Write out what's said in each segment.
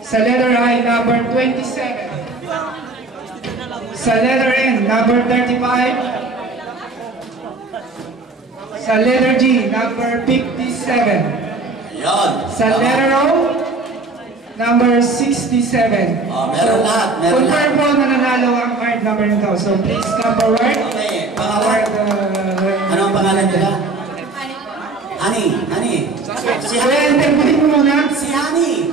Sa letter I, number 27. Sa letter N, number 35. Sa letter G, number 57. Yan. Sa letter O, number 67. Oh, meron lahat, meron confirm po na nanalo ang card number nito. So please come forward. Okay, pangalan. Ano ang pangalan nila? Honey, Honey. Si So, interviewin mo muna. Si Honey.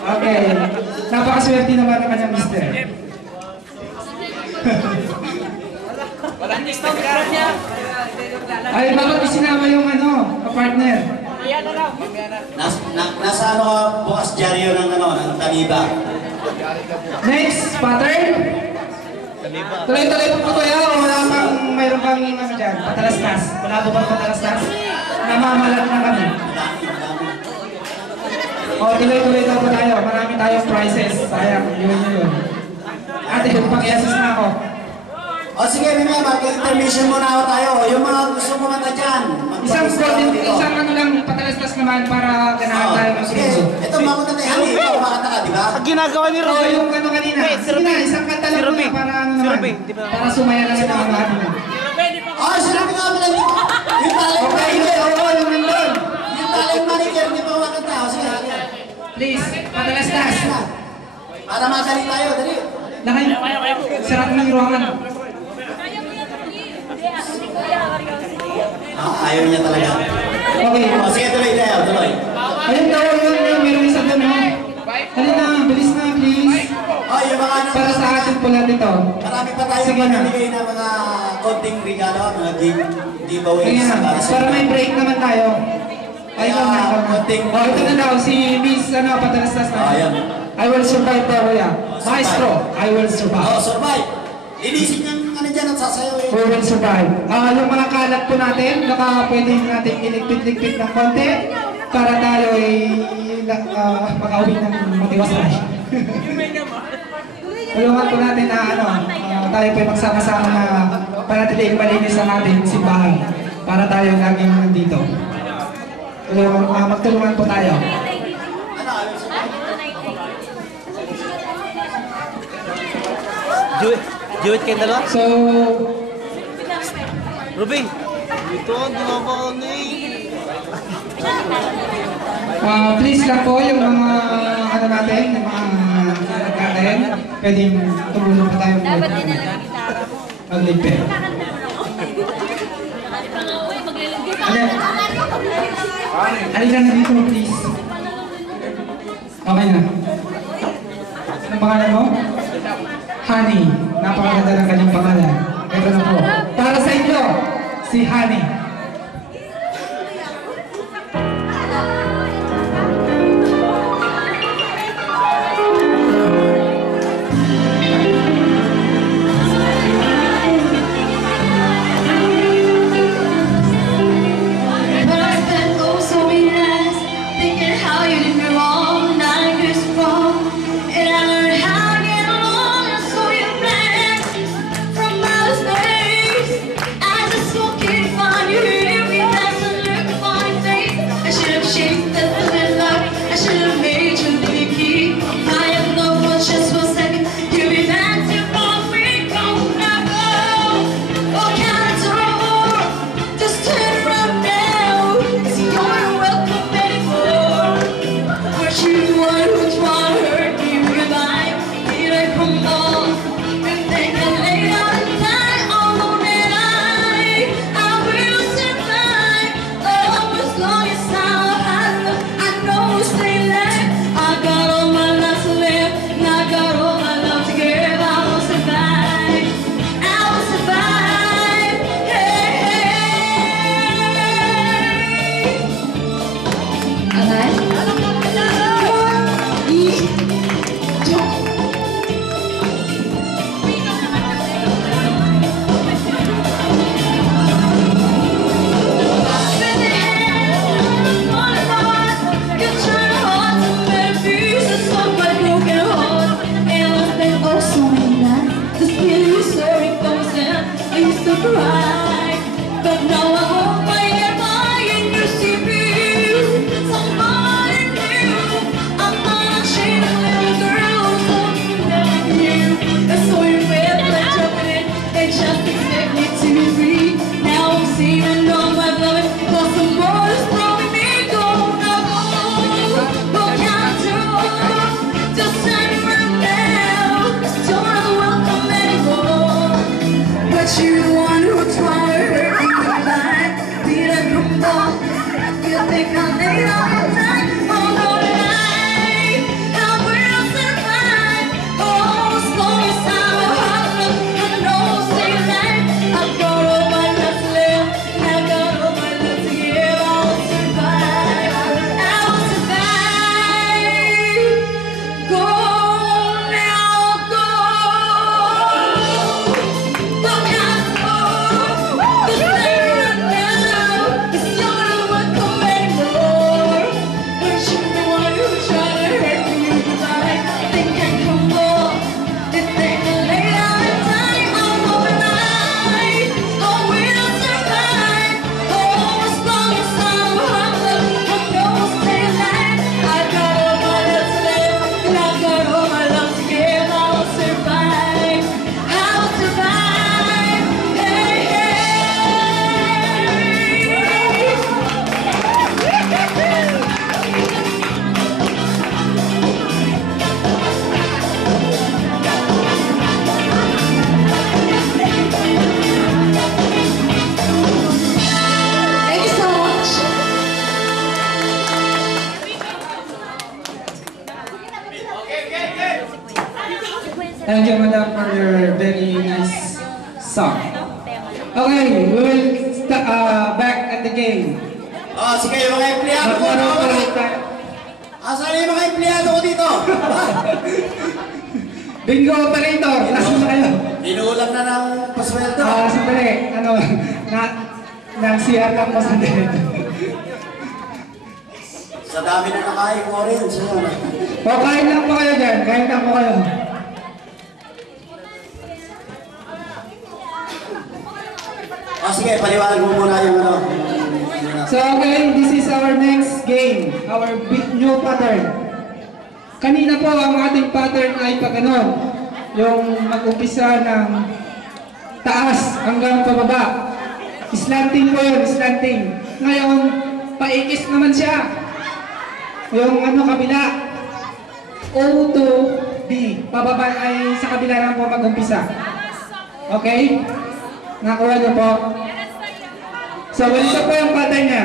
Okay. Napakaswerte naman ang kanyang mister. Walang discount card niya. Ay, bakit isinama yung partner? Nasa bukas dyaryo ng ng Taniba. Next, pattern. Tuloy-tuloy po kuya, o mayroon pang dyan, patalastas. Wala po bang patalastas? Namamalat na kami. O, tuloy-tuloy na po tayo. Marami tayong prizes. Sayang, yun. Ate, pag-i-assist na ako. O sige, Mime, mag-intermission muna ako tayo. Yung mga gusto mo mata dyan. Isang lang patalastas naman para ganahan tayo ng sige, suso. ito makunta tayo, Honey. Ikaw kumakanta ka, di ba? Ang ginagawa ni So, Ruben. yung kanina. Sige na, isang kanta lang muna para naman. Para sumaya lang ito ang lahat naman. Oh, sinabi nga pala yung talent manager. Oo, yung nandun. Yung talent manager, hindi pa kumakanta. O sige, Please, patalastas. para magaling tayo, dali. Lakay, sarap ng ruangan. Ayaw niya talaga. Okay. O sige, tuloy tayo, tuloy. Ayun daw, yun, meron isa doon, ha? Halina, bilis na, please. Oh, yung mga Para sa atin po lahat ito. marami pa tayo Sige na. mamimigay na mga konting regalo, mga giveaways. Sige na, para may break naman tayo. Ay, ikaw na, ikaw na. Oh, ito na daw, si Miss, patalastas na. Ayan. I will survive daw, kuya. Maestro, I will survive. Oh, survive. Linisin niyang dyan at sasayaw eh. Who will survive? Yung mga kalat po natin, baka pwede natin iligpit-ligpit ng konti para tayo ay makauwi ng matiwasay. Tulungan po natin na tayo po ay magsama-sama na panatiling malinis ang ating simbahan para tayo laging nandito. Magtulungan po tayo. Juwit kayo dalawa? So, Ruben! Ito, ginagawa ko na please lang po yung mga natin, yung mga nagkatayin, pwedeng tumulong po tayo magligpit. Halika na dito, please. Okay na. Anong pangalan mo? Honey. Napakaganda ng kanyang pangalan. Ito na po. Para sa inyo, si Honey. From outer space, I just walk in, find you. Thank you, madam, for your very nice song. Okay, we will back at the game. Oh, sige, yung mga empleyado ko. Magkaroon pa rin tayo. Asan yung mga empleyado ko dito? Bingo operator, ilan na kayo? Inuulam na ng pasweldo. Sandali, nag-CR lang po sandali. Sa dami na nakain ko rin. O, kain lang po kayo dyan, kain lang po kayo. Oh, sige, paliwanag mo muna yung ano. So, okay, this is our next game, our big new pattern. Kanina po, ang ating pattern ay pag ganon, yung mag-umpisa ng taas hanggang pababa. Slanting po yun, slanting. Ngayon, paikis naman siya. Yung ano kabila, O to B. Pababa ay sa kabila lang po mag-umpisa. Okay? Nakuha niyo po. So, ganito po yung pattern niya.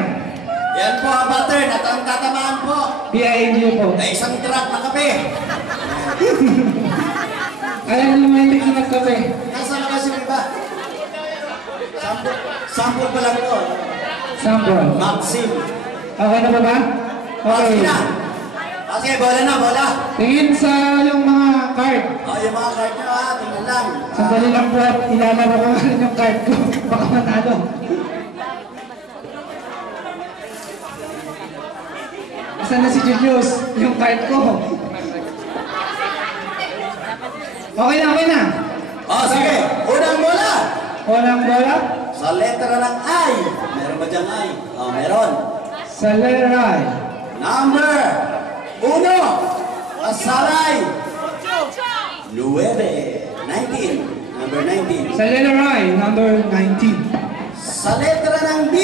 Yan po ang pattern at ang tatamaan po. PINU po. Na isang truck na kape. Alam niyo may hindi na kape. Nasaan na kasi yung iba? Sample pa lang ito. Sample. Maxim. Okay na ba ba? Okay. Sige na. Sige, bola na, bola. Tingin sa yung mga card. Oh, yung mga card nyo ha, tingnan lang. Sandali lang po at ilalaro ko nga yung card ko. Baka manalo. Asan na si Julius? Yung card ko. Okay na, okay na. Oh, sige. Unang bola. Walang bola. Sa letra ng I. Meron ba diyang I? Oh, meron. Sa letter I. Number 1. Asaray. 9. 19. Number 19. Sa letter I, number 19. Sa letra ng B.